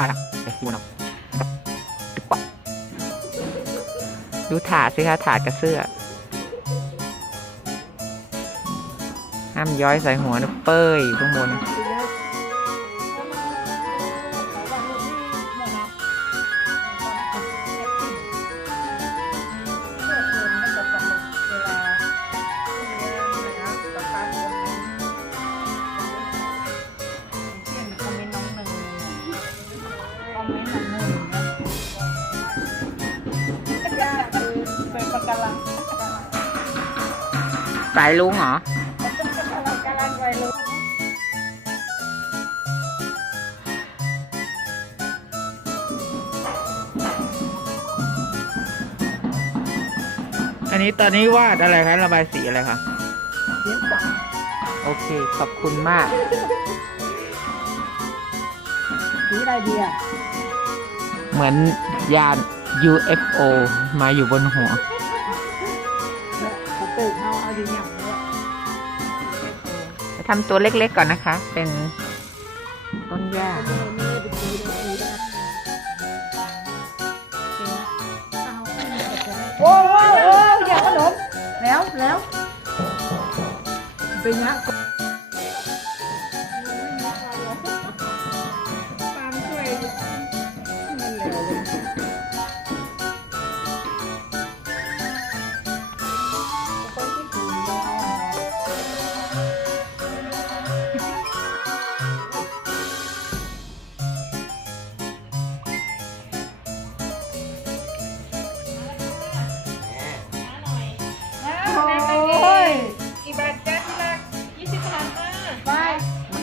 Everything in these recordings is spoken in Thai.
ถ่ายละดูหน่อยดูปะดูถาดสิคะถาดกับเสื้อ ห้ามย้อยใส่หัวนะเป้ยอยู่ข้างบน การังสายลุงเหรอ กำลังวัยรุ่นอันนี้ตอนนี้วาดอะไรคะระบายสีอะไรคะ เสียงสั่งโอเค ขอบคุณมาก สีอะไรดีอะ เหมือนยาน UFO มาอยู่บนหัวเนี่ยเขาตื่ นเออย่างนี้ยทำตัวเล็กๆก่อนนะคะ เป็นต้นหญ้าโอ้โหโอ้ยอย่าขนมแล้วแล้วเป็นเนี้ยต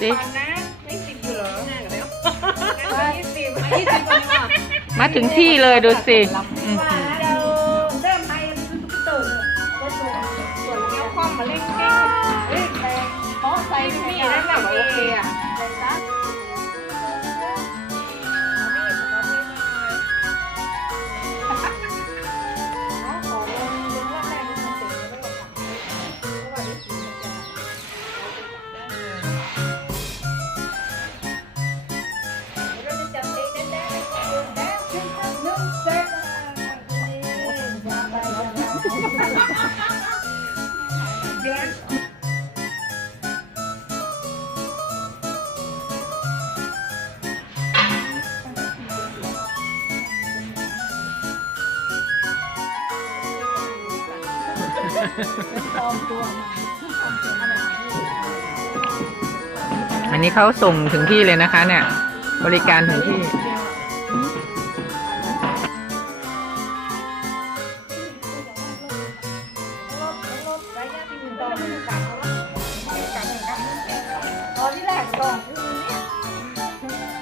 ดิบาทนะไม่สิบอยู่เหรอห้ากันแล้วไปยี่สิบมายี่สิบคนว่ะมาถึงที่เลยดูสิอืมว่าเราเริ่มไปตื่นก็ตัวส่วนเงี้ยวข้อมมาเล่นเก่งเฮ้ยแรงเพราะใส่มีนั่นแหละโอเคอะ อันนี้เขาส่งถึงที่เลยนะคะ เนี่ย บริการถึงที่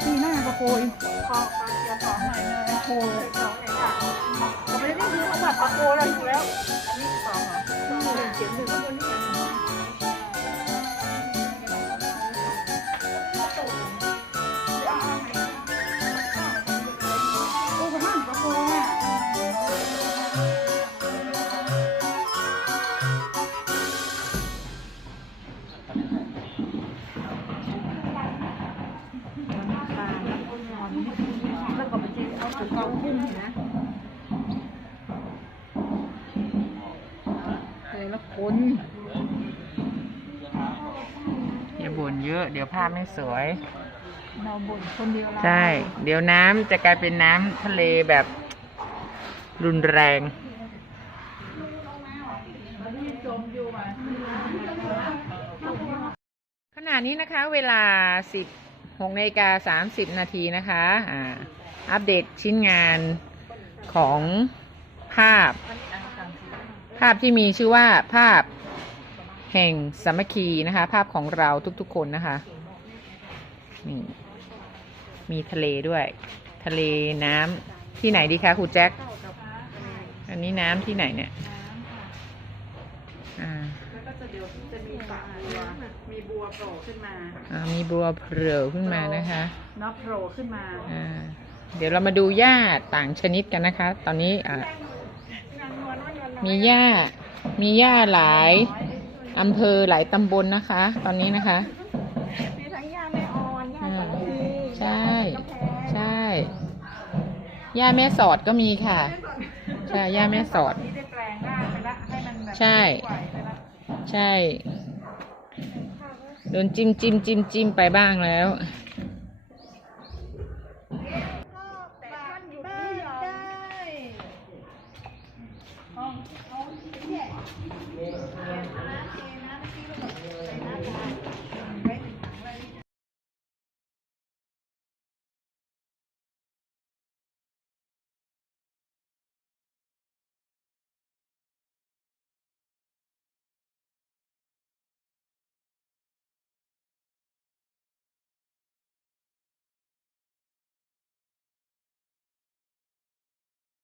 ที่หน้ากระโปยคอคอเสียของหม่เลยกระโปยของไหนค่ะก็ไม่ได้ซื้อมาแบบกระโปยแล้วถูกแล้วอันนี้สองเหรอเจ็ดหนึ่งข้างบนนี่อย่างนี้ ก็ไปเจอเอาถุงกองพุ่งเห็นนะแต่ละคนอย่าบ่นเยอะ เดี๋ยวภาพไม่สวย เราบ่นคนเดียวเราใช่ เดี๋ยวน้ำจะกลายเป็นน้ำทะเลแบบรุนแรง ขณะนี้นะคะ เวลา16นาฬิกา30 นาทีนะคะ อ่า อัปเดตชิ้นงานของภาพ ภาพที่มีชื่อว่าภาพแห่งสามัคคีนะคะ ภาพของเราทุกๆคนนะคะนี่มีทะเลด้วย ทะเลน้ำที่ไหนดีคะครูแจ็คอันนี้น้ำที่ไหนเนี่ยอ่าแล้วก็จะเดี๋ยวจะมีฝาบัวมีบัวโผล่ขึ้นมา อ่า มีบัวโผล่ขึ้นมานะคะน็อโผล่ขึ้นมา อ่า เดี๋ยวเรามาดูหญ้าต่างชนิดกันนะคะ ตอนนี้อ่ามีหญ้า มีหญ้าหลายอำเภอหลายตำบลนะคะ ตอนนี้นะคะมีทั้งยาแม่ออนยาอ่าสารพีใช่ ใช่ย่าแม่สอดก็มีค่ะ ใช่ย่าแม่สอดนี่ได้แปลงหน้าไปละให้มันแบบใช่ไหวไปละใช่โดนจิ้มจิ้มจิ้มจิ้มไปบ้างแล้วเ